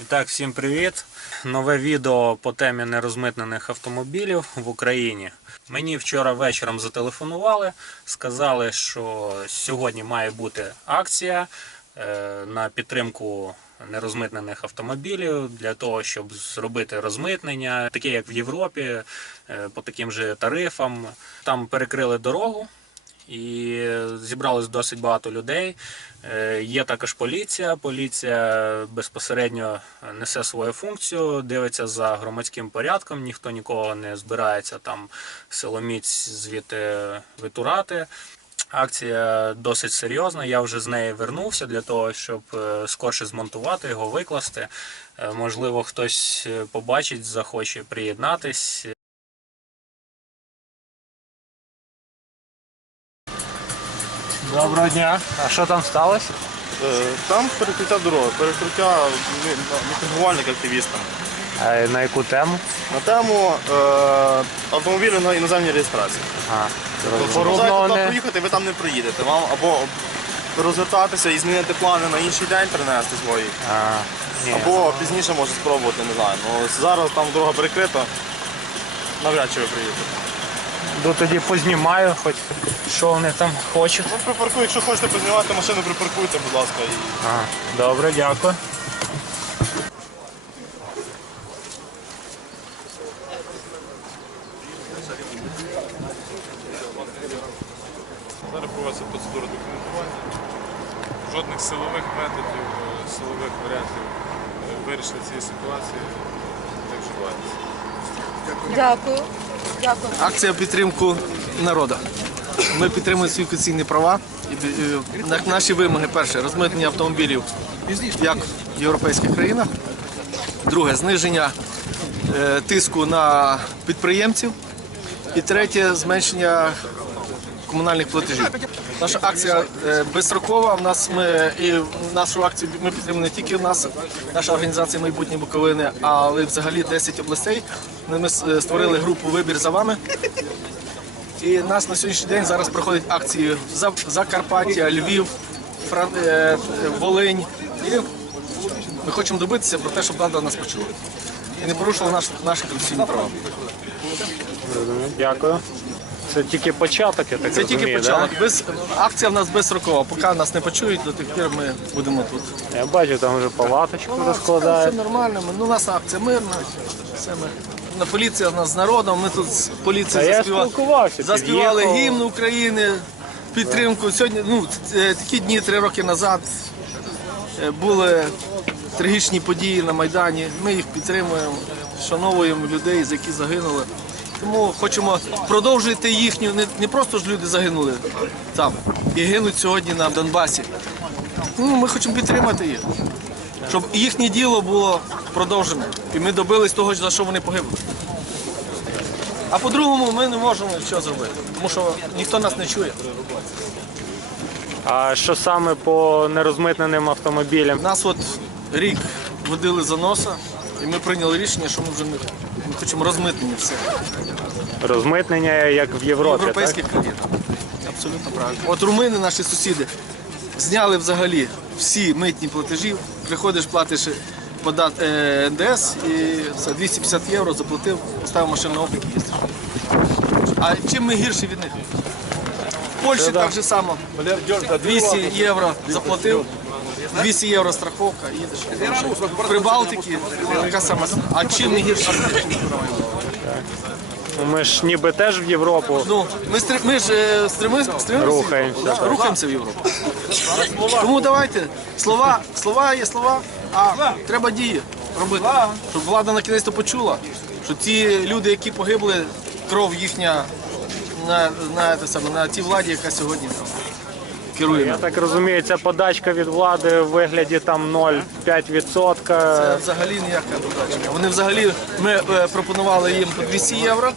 І так, всім привіт. Нове відео по темі нерозмитнених автомобілів в Україні. Мені вчора вечором зателефонували, сказали, що сьогодні має бути акція е, на підтримку нерозмитнених автомобілів для того, щоб зробити розмитнення, таке як в Європі, е, по таким же тарифам. Там перекрили дорогу і зібралось досить багато людей. Е, Є також поліція. Поліція безпосередньо несе свою функцію, дивиться за громадським порядком, ніхто нікого не збирається там силоміць звідти витурати. Акція досить серйозна. Я вже з неї вернувся для того, щоб е, скорше змонтувати його, викласти. Е, Можливо, хтось е, побачить, захоче приєднатись. Доброго дня. А що там сталося? Там перекриття дороги, перекриття мі- мітингувальник активістам. на яку тему? На тему е, автомобілів на іноземній реєстрації. А, Тобто, бажаєте туди проїхати, ви там не проїдете. Вам або розвертатися і змінити плани на інший день принести свої, А, ні. або пізніше може спробувати, не знаю. Ну, зараз там дорога перекрита, навряд чи ви приїдете. Ну тоді познімаю, хоч що вони там хочуть. Ну, припаркуй, якщо хочете познімати машину, припаркуйте, будь ласка. І... А, добре, дякую. Жодних силових методів, е, силових варіантів е, вирішення цієї ситуації не вживається. Дякую. Дякую. Акція підтримку народу. Ми підтримуємо свої конституційні права. Е, на- Наші вимоги перше розмитнення автомобілів як в європейських країнах. Друге зниження тиску на підприємців. І третє зменшення комунальних платежів. Наша акція е, безстрокова. В нас ми і нашу акцію ми підтримуємо не тільки в нас, наша організація майбутнє Буковини, але взагалі 10 областей. Ми е, створили групу Вибір за вами. І нас на сьогоднішній день зараз проходять акції за Закарпаття, Львів, е, Волинь. І ми хочемо добитися про те, щоб влада нас почула. І не порушила наш, наші конституційні права. Дякую. Це тільки початок, я так Це розумію, тільки початок. Без, акція в нас безстрокова. Поки нас не почують, до тих пір ми будемо тут. Я бачу, там вже палаточку Все нормально. Ми- Ну, у нас акція мирна. Все ми. На поліція в нас з народом. Ми тут з Та поліцією я заспівали, спілкувався, заспівали під'їхав. гімн України, підтримку. Сьогодні, ну, е, такі дні три роки назад е, були трагічні події на Майдані. Ми їх підтримуємо, шановуємо людей, за які загинули. Тому хочемо продовжити їхню, не, не просто ж люди загинули там і гинуть сьогодні на Донбасі. Ну, ми хочемо підтримати їх, щоб їхнє діло було продовжене. І ми добились того, за що вони погибли. А по-другому ми не можемо нічого зробити, тому що ніхто нас не чує. А що саме по нерозмитненим автомобілям? Нас от рік водили за носа, і ми прийняли рішення, що ми вже не хочемо розмитнення все. Розмитнення, як в В Європі, так? європейських країнах. Абсолютно правильно. От румини, наші сусіди, зняли взагалі всі митні платежі. Приходиш, платиш подат е, НДС і все, 250 євро заплатив, поставив машину на облік і їздиш. А чим ми гірші від них? В Польщі так же само. 200 євро заплатив, 200 євро страховка, їдеш. В Прибалтиці така сама. А чим від них? Ну, Ми ж ніби теж в Європу Ну, ми, стри- ми ж е, стрими, Рухаємося, Да, рухаємося в Європу. Тому давайте, слова, слова є слова, а треба дії робити. Щоб влада на кінець почула, що ті люди, які погибли, кров їхня на, на, те саме, на тій владі, яка сьогодні там керує. Я так розумію, ця подачка від влади в вигляді там 0,5%. Це взагалі ніяка подачка. Вони взагалі ми е, пропонували їм по 200 євро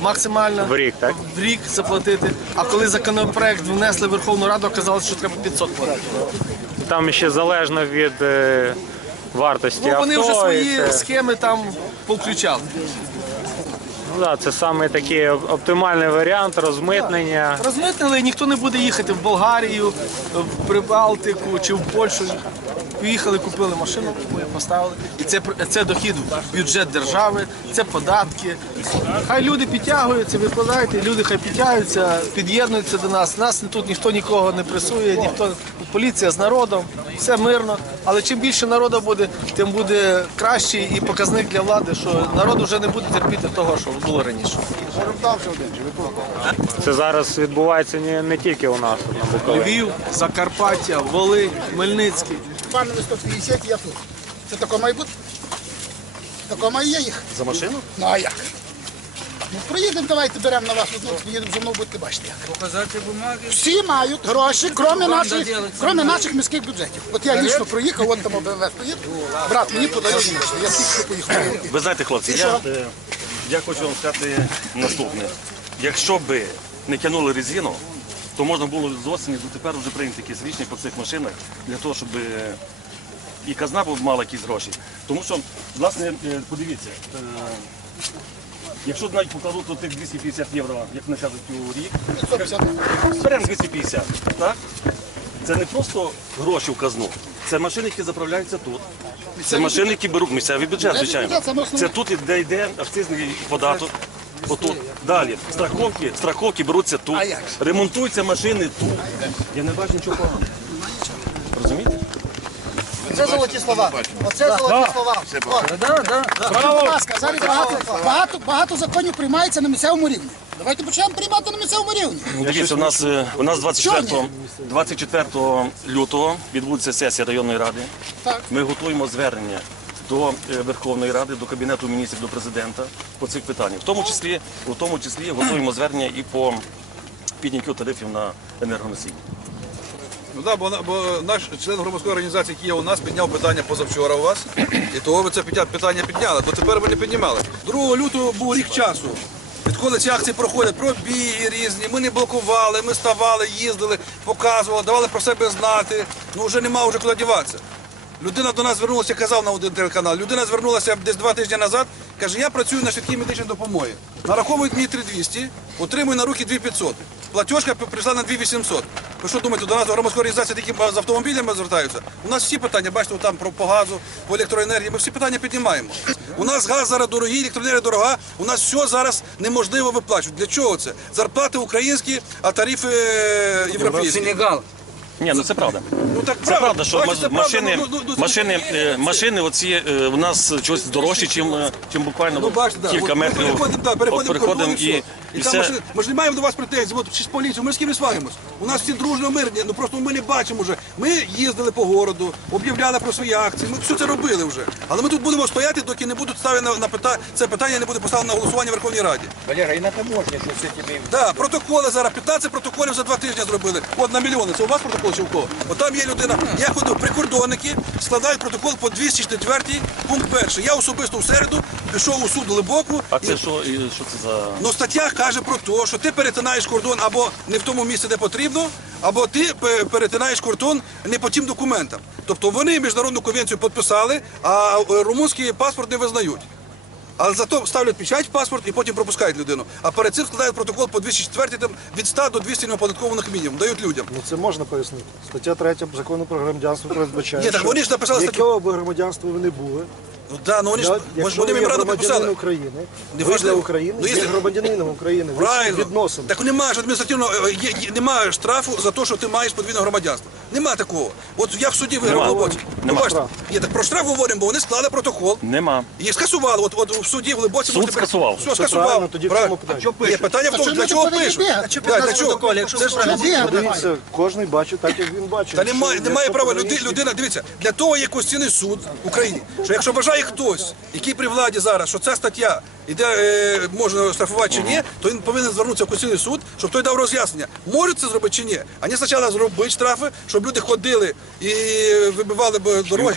максимально В рік, так? в рік заплатити. А коли законопроект внесли в Верховну Раду, оказалось, що треба 500 платити. Там ще залежно від е, вартості Ну, вони авто. вже і свої це- схеми там повключали. Да, це саме такий оптимальний варіант розмитнення. Розмитнили, ніхто не буде їхати в Болгарію, в Прибалтику чи в Польщу. Поїхали, купили машину, поставили. І це, це дохід в бюджет держави, це податки. Хай люди підтягуються, викладайте, люди хай підтягуються, під'єднуються до нас. Нас тут ніхто нікого не пресує, ніхто поліція з народом, все мирно. Але чим більше народу буде, тим буде кращий і показник для влади, що народ вже не буде терпіти того, що було раніше. Це зараз відбувається не, не тільки у нас на Буковині. Львів, Закарпаття, Волинь, Хмельницький. Пане 150, я тут. Це таке має бути? Таке має є їх. За машину? Ну а як? Ну проїдемо, давайте беремо на вас одну, поїдемо зі мною, будете бачити як. Показати бумаги. Всі мають гроші, крім наших, крім наших міських бюджетів. От я лічно проїхав, от там БМВ стоїть. Брат, мені подарував машину, я тільки поїхав. Ви знаєте, хлопці, І я, що? е, я хочу вам сказати наступне. Якщо би не тягнули резину, то можна було з осені дотепер вже прийняти якісь рішення по цих машинах для того, щоб е, і казна б мала якісь гроші. Тому що, власне, е, подивіться, е, якщо навіть покладуть до тих 250 євро, як кажуть, у рік, 150. беремо 250, так? Це не просто гроші в казну, це машини, які заправляються тут. Це машини, які беруть місцевий бюджет, звичайно. Це тут, де йде акцизний податок. Отут. Далі. Страховки, страховки беруться тут. Ремонтуються машини тут. Я не бачу нічого поганого. Розумієте? Це золоті слова. Оце золоті слова. Будь ласка, зараз багато, багато, багато законів приймається на місцевому рівні. Давайте почнемо приймати на місцевому рівні. Дивіться, у нас, е, у нас 24, 24 лютого відбудеться сесія районної ради. Так. Ми готуємо звернення до е, Верховної Ради, до Кабінету міністрів, до президента по цих питаннях. В тому числі, в тому числі готуємо звернення і по підняттю тарифів на енергоносії. Ну да, бо, бо наш член громадської організації, який є у нас, підняв питання позавчора у вас. І того ви це питання підняли. До тепер ви не піднімали. 2 лютого був рік часу. Відколи ці акції проходять, пробіги різні, ми не блокували, ми ставали, їздили, показували, давали про себе знати. Ну вже нема вже куди діватися. Людина до нас звернулася, казав на один телеканал. Людина звернулася десь два тижні назад, каже, я працюю на швидкій медичній допомогі. Нараховують мені 3200, отримую на руки 2500. Платіжка прийшла на 2800. Ви що думаєте, до нас громадської організації такі з автомобілями звертаються? У нас всі питання, бачите, там про по газу, по електроенергії, ми всі питання піднімаємо. У нас газ зараз дорогий, електроенергія дорога, у нас все зараз неможливо виплачувати. Для чого це? Зарплати українські, а тарифи е, європейські. Сенегал. Ні, ну це правда. Ну так Це правда, що Бачите, ма- це правда. машини, Ну, ну, ну, машини, е, машини оці е, у нас щось дорожчі, чим, е, чим буквально Ну, бачите, да. кілька От ми метрів. переходимо, да, переходимо, переходимо кордон, і, все. І там все. Ми, ж, ми ж не маємо до вас претензій, от чи з поліцією, ми з ким не сваримось. У нас всі дружно мирні, ну просто ми не бачимо вже. Ми їздили по городу, об'являли про свої акції, ми все це робили вже. Але ми тут будемо стояти, доки не будуть ставити на, на пита... це питання не буде поставлено на голосування в Верховній Раді. Валера, і на таможні, що все тобі. Да, протоколи зараз, 15 протоколів за два тижні зробили. От на мільйони. Це у вас протокол чи у кого? От там є людина. Я ходив, прикордонники складають протокол по 204 пункт перший. Я особисто в середу пішов у суд глибоку. А і- це що, і що це за. Ну, стаття каже про те, що ти перетинаєш кордон або не в тому місці, де потрібно, або ти пе- перетинаєш кордон не по тим документам. Тобто вони міжнародну конвенцію підписали, а е, румунський паспорт не визнають. Але зато ставлять печать в паспорт і потім пропускають людину. А перед цим складають протокол по 204 там, від 100 до 200 неоподаткованих мінімум, дають людям. Ну це можна пояснити. Стаття 3 закону про громадянство передбачає. Ні, так що вони ж написали статтю- Якого б громадянства ви не були, Ну да, ну вони ж я- вони ж вони меморандум підписали. України, ви для. України Ну, є якщо- громадянином України. Ви Правильно. відносин. Так немає ж адміністративного е, є, є, немає штрафу за те, що ти маєш подвійне громадянство. Нема такого. От я в суді виграв Нема. в Глибоці. Нема. бачите? Ні, так про штраф говоримо, бо вони склали протокол. Нема. Їх скасували. От, от в суді в Глибоці Суд скасував. Все скасував. правильно, тоді в чому питання? Ні, питання в тому, для чого пишуть. Да, Для чого? Це ж кожен бачить так, як він бачить. Та немає, Якщо- немає права люди, людина. Дивіться, для того є Конституційний суд в Україні. Що якщо вважає хтось, який при владі зараз, що ця стаття іде, е, можна штрафувати чи ні, то він повинен звернутися в Конституційний суд, щоб той дав роз'яснення, може це зробити чи ні. А не спочатку зробити штрафи, щоб люди ходили і вибивали б дороги.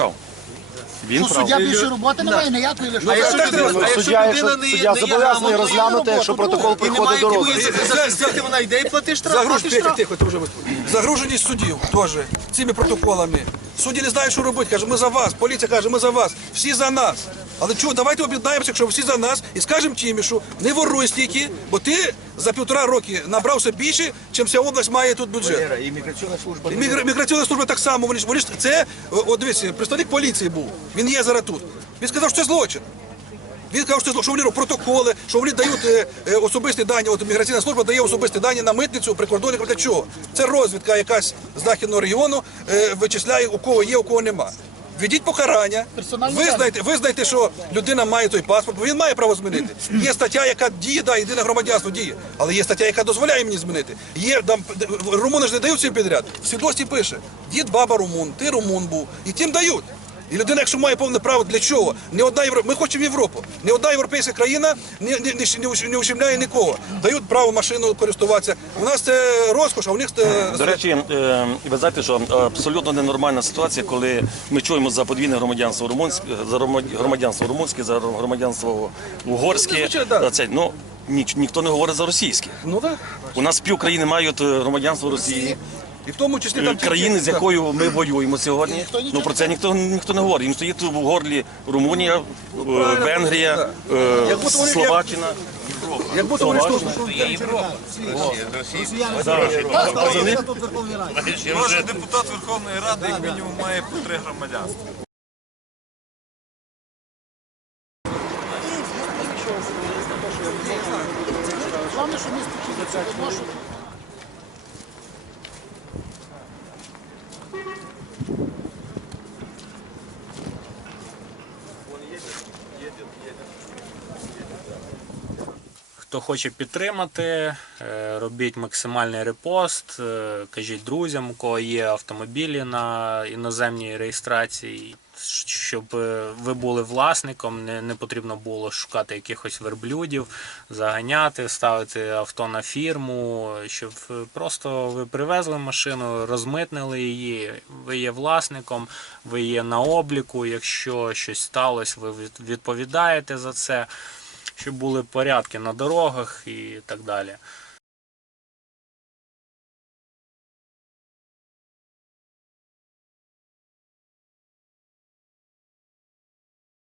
Він Ну, суддя більше роботи немає ніякої лише. Ну, так, так, треба. Ну, суддя, якщо суддя зобов'язаний розглянути, якщо протокол приходить до розгляду. Захистити вона йде і платиш штраф. Загруженість суддів теж цими протоколами. Судді не знають, що робити. Каже, ми за вас. Поліція каже, ми за вас. Всі за нас. Але чого, давайте об'єднаємося, якщо всі за нас, і скажемо Тімішу, не воруй стільки, бо ти за півтора роки набрався більше, чим вся область має тут бюджет. І міграційна служба. І мігра- міграційна служба так само. Вони ж вони ж це о, дивіться, представник поліції був. Він є зараз тут. Він сказав, що це злочин. Він сказав, що, вони роблять протоколи, що вони дають е, е, особисті дані. От міграційна служба дає особисті дані на митницю, прикордонникам. Для чого? Це розвідка якась з західного регіону е, вичисляє, у кого є, у кого нема. Введіть покарання, визнайте, визнайте, що людина має той паспорт, бо він має право змінити. Є стаття, яка діє, да, єдине громадянство діє, але є стаття, яка дозволяє мені змінити. Є там румуни ж не дають всім підряд. В свідоцтві пише: дід баба румун, ти румун був, і тим дають. І людина, якщо має повне право, для чого? Не одна Євро... Ми хочемо Європу. Не одна європейська країна не, не, не, не, ущемляє нікого. Дають право машину користуватися. У нас це розкош, а у них це До речі, е, ви знаєте, що абсолютно ненормальна ситуація, коли ми чуємо за подвійне громадянство румунське, за громадянство румунське, за громадянство угорське. Ну. Е, Це, ну, ніч- ніхто не говорить за російське. ну так. У нас пів країни мають е, громадянство Росії. І в тому числі там країни, з якою ми воюємо сьогодні. Ну про це ніхто ніхто не говорить. Їм стоїть в горлі Румунія, е, Венгрія, е, Як будто вони- Словаччина. Як будто вони що Кожен депутат Верховної Ради як мінімум має по три громадянства. yo tiene. Хто хоче підтримати, е, робіть максимальний репост, е, кажіть друзям, у кого є автомобілі на іноземній реєстрації, щоб е, ви були власником, не, потрібно було шукати якихось верблюдів, заганяти, ставити авто на фірму, щоб просто ви привезли машину, розмитнили її, ви є власником, ви є на обліку. Якщо щось сталося, ви відповідаєте за це щоб були порядки на дорогах і так далі.